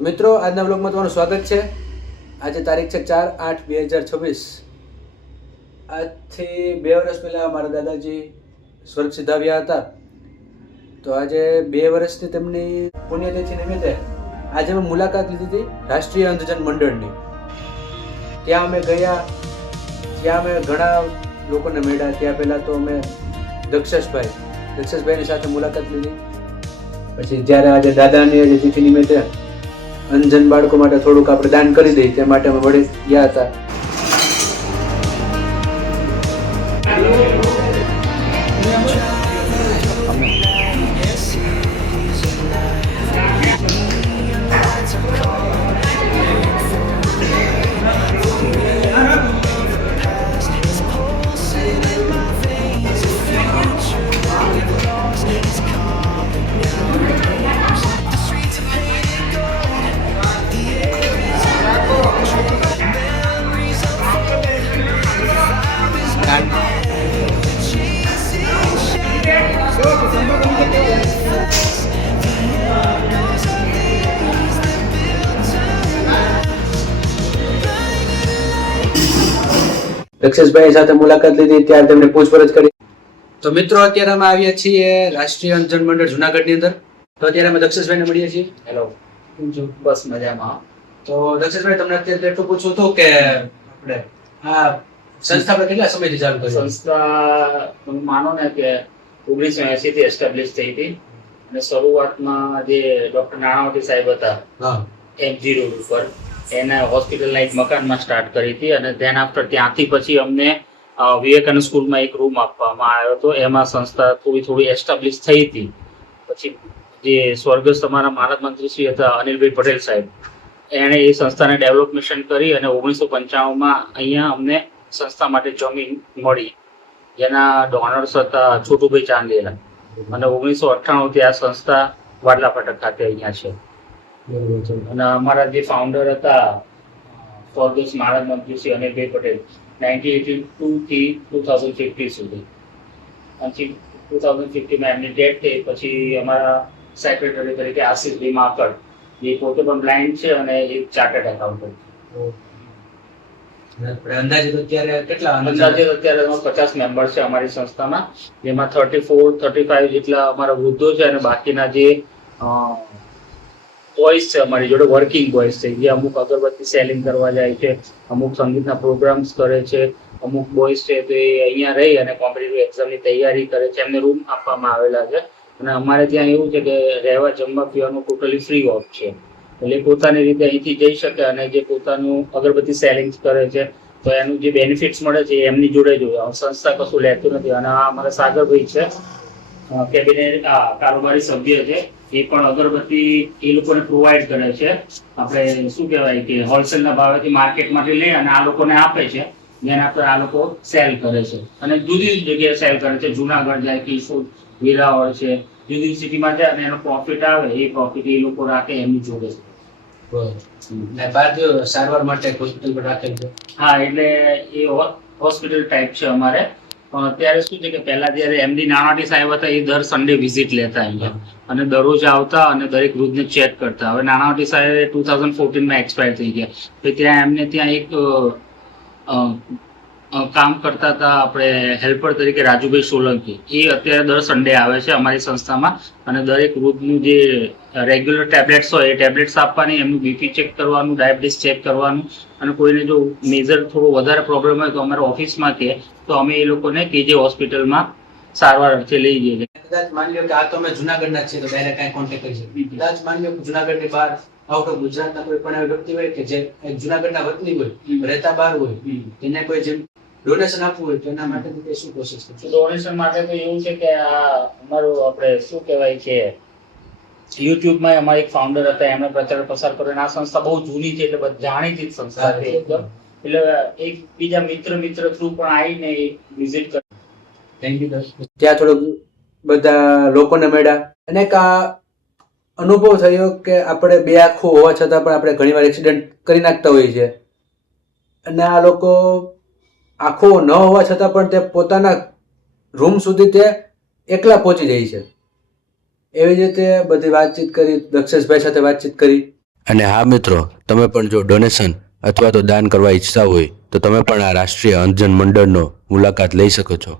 તો મિત્રો આજના બ્લોગમાં તમારું સ્વાગત છે. આજે તારીખ છે 4/8/2026. આજથી 2 વર્ષ પહેલાં મારા દાદાજી સ્વર્ગ સિધાવ્યા હતા. તો આજે 2 વર્ષની તેમની પુણ્યતિથિ નિમિત્તે આજે અમે મુલાકાત લીધી હતી રાષ્ટ્રીય અંધજન મંડળની. ત્યાં અમે ગયા, ત્યાં અમે ઘણા લોકોને મળ્યા. ત્યાં પહેલાં તો અમે દક્ષેશભાઈની સાથે મુલાકાત લીધી. પછી જ્યારે આજે દાદાની આજે તિથિ નિમિત્તે અંધજન બાળકો માટે થોડુંક આપણે દાન કરી દઈએ તે માટે અમે વળી ગયા હતા. દક્ષેશભાઈ સાથે મુલાકાત લીધી, ત્યારે તેમણે પૂછપરછ કરી. તો મિત્રો અત્યારે અમે આવ્યા છીએ રાષ્ટ્રીય અંધજન મંડળ જુનાગઢની અંદર. તો અત્યારે અમે દક્ષેશભાઈને મળીએ છીએ. હેલો, બસ મજામાં. તો દક્ષેશભાઈ, તમને અત્યારે એટલું પૂછવું હતું કે આપણે આ સંસ્થા આપણે કેટલા સમયથી ચાલુ કરી? સંસ્થા તમે માનો ને કે 1980 થી એસ્ટાબ્લિશ થઈ હતી અને શરૂઆતમાં જે ડોક્ટર નાણાવટી સાહેબ હતા MG રોડ ઉપર એના હોસ્પિટલના એક મકાનમાં સ્ટાર્ટ કરી હતી અને ધેન આફ્ટર ત્યાંથી પછી અમને વિવેકાનંદ સ્કૂલમાં એક રૂમ આપવામાં આવ્યો હતો. એમાં સંસ્થા થોડી એસ્ટાબ્લિશ થઈ હતી. પછી જે સ્વર્ગસ્થ અમારા માનદ મંત્રી શ્રી હતા અનિલભાઈ પટેલ સાહેબ, એણે એ સંસ્થાને ડેવલપમેશન કરી અને 1995માં અહીંયા અમને સંસ્થા માટે જમીન મળી, જેના ડોનર્સ હતા છોટુભાઈ ચાંદેલા, અને 1998થી આ સંસ્થા વાડલા ફાટક ખાતે અહીંયા છે. અને અમારા જે ફાઉન્ડર હતા સ્વર્ગસ્થ માનદ મંત્રી શ્રી અનિલભાઈ પટેલ 1982 થી 2050 સુધી, અને 2050માં એમની ડેથ થઈ. પછી અમારા સેક્રેટરી તરીકે આશીષભાઈ માકડ, જે પોતે પણ બ્લાઇન્ડ છે અને એક ચાર્ટર્ડ એકાઉન્ટન્ટ. અંદાજે અત્યારે 50 મેમ્બર છે અમારી સંસ્થામાં, જેમાં 34-35 જેટલા અમારા વૃદ્ધો છે અને બાકીના જે બોયઝ છે અમારી જોડે, વર્કિંગ બોયઝ છે, જે અમુક અગરબત્તી સેલિંગ કરવા જાય છે, અમુક સંગીતના પ્રોગ્રામ્સ કરે છે, અમુક બોયઝ છે તો એ અહીંયા રહી અને કોમ્પિટિટિવ એક્ઝામની તૈયારી કરે છે. એમને રૂમ આપવામાં આવેલા છે અને અમારે ત્યાં એવું છે કે રહેવા જમવા પીવાનું ટોટલી ફ્રી ઓફ છે. એટલે પોતાની રીતે અહીંથી જઈ શકે અને જે પોતાનું અગરબત્તી સેલિંગ કરે છે તો એનું જે બેનિફિટ્સ મળે છે એમની જોડે જ હોય. સંસ્થા કશું લેતું નથી. અને આ અમારા સાગરભાઈ છે, કેબિનેટ કારોબારી સભ્ય છે, એ પણ અગરબત્તી એ લોકોને પ્રોવાઈડ કરે છે. આપણે શું કહેવાય કે હોલસેલના ભાવેથી માર્કેટમાંથી લે અને આ લોકોને આપે છે, જેના પર આ લોકો સેલ કરે છે અને જુદી જુદી જગ્યાએ સેલ કરે છે. જુનાગઢ જાય, કિશોર, વેરાવળ છે, જુદી સિટીમાં જાય અને એનો પ્રોફિટ આવે એ પ્રોફિટ એ લોકો રાખે એમની જોડે છે. સારવાર માટે હોસ્પિટલ પર રાખેલ છે. હા, એટલે એ હોસ્પિટલ ટાઈપ છે અમારે. અત્યારે શું છે કે પહેલા જયારે MD નાણાવટી સાહેબ હતા એ દર સન્ડે વિઝિટ લેતા અહીંયા અને દરરોજ આવતા અને દરેક વૃદ્ધને ચેક કરતા. હવે નાણાવટી સાહેબ 2014માં એક્સપાયર થઈ ગયા. તો ત્યાં એમને ત્યાં એક કામ કરતા હતા આપણે હેલ્પર તરીકે રાજુભાઈ સોલંકી, એ અત્યારે દર સન્ડે આવે છે અમારી સંસ્થામાં અને દરેક વૃદ્ધનું જે રેગ્યુલર ટેબ્લેટ્સ હોય એ ટેબ્લેટ્સ આપવાની, એમનું BP ચેક કરવાનું, ડાયાબિટીસ ચેક કરવાનું, અને કોઈને જો મેજર થોડો વધારે પ્રોબ્લેમ હોય તો અમારા ઓફિસમાં કે તો અમે એ લોકોને KJ હોસ્પિટલમાં સારવાર અર્થે લઈ જઈએ છીએ. કદાચ માની લો કે આ તો અમે જુનાગઢના છીએ તો ડાયરેક્ટ કાંઈ કોન્ટેક્ટ કરી શકીએ. કદાચ માની લો કે જુનાગઢની બહાર આઉટ ઓફ ગુજરાતના કોઈ પણ એવા વ્યક્તિ હોય કે જે જુનાગઢના વતની હોય, રહેતા બહાર હોય, એને કોઈ જેમ ડોનેશન આપવું હોય તો એના માટે શું પ્રોસેસ છે? ડોનેશન માટે તો એવું છે કે આ અમારું આપણે શું કહેવાય કે યુટ્યુબમાં અમારા એક ફાઉન્ડર હતા, એમણે પ્રચાર પ્રસાર કર્યો. આ સંસ્થા બહુ જૂની છે, એટલે જાણીતી જ સંસ્થા છે એકદમ. એટલે એક બીજા મિત્ર થ્રુ પણ આવીને વિઝિટ કરે. Thank you. ત્યાં થોડુંક બધા લોકોને મળ્યા અને એક અનુભવ થયો કે આપણે બે આંખો હોવા છતાં પણ આપણે ઘણીવાર એક્સિડન્ટ કરી નાખતા હોઈએ છીએ અને આ લોકો આંખો ન હોવા છતાં પણ તે પોતાના રૂમ સુધી તે એકલા પહોંચી જાય છે. એવી રીતે બધી વાતચીત કરી, દક્ષેશભાઈ સાથે વાતચીત કરી અને હા મિત્રો, તમે પણ જો ડોનેશન અથવા તો દાન કરવા ઈચ્છતા હોય તો તમે પણ આ રાષ્ટ્રીય અંધજન મંડળનો મુલાકાત લઈ શકો છો.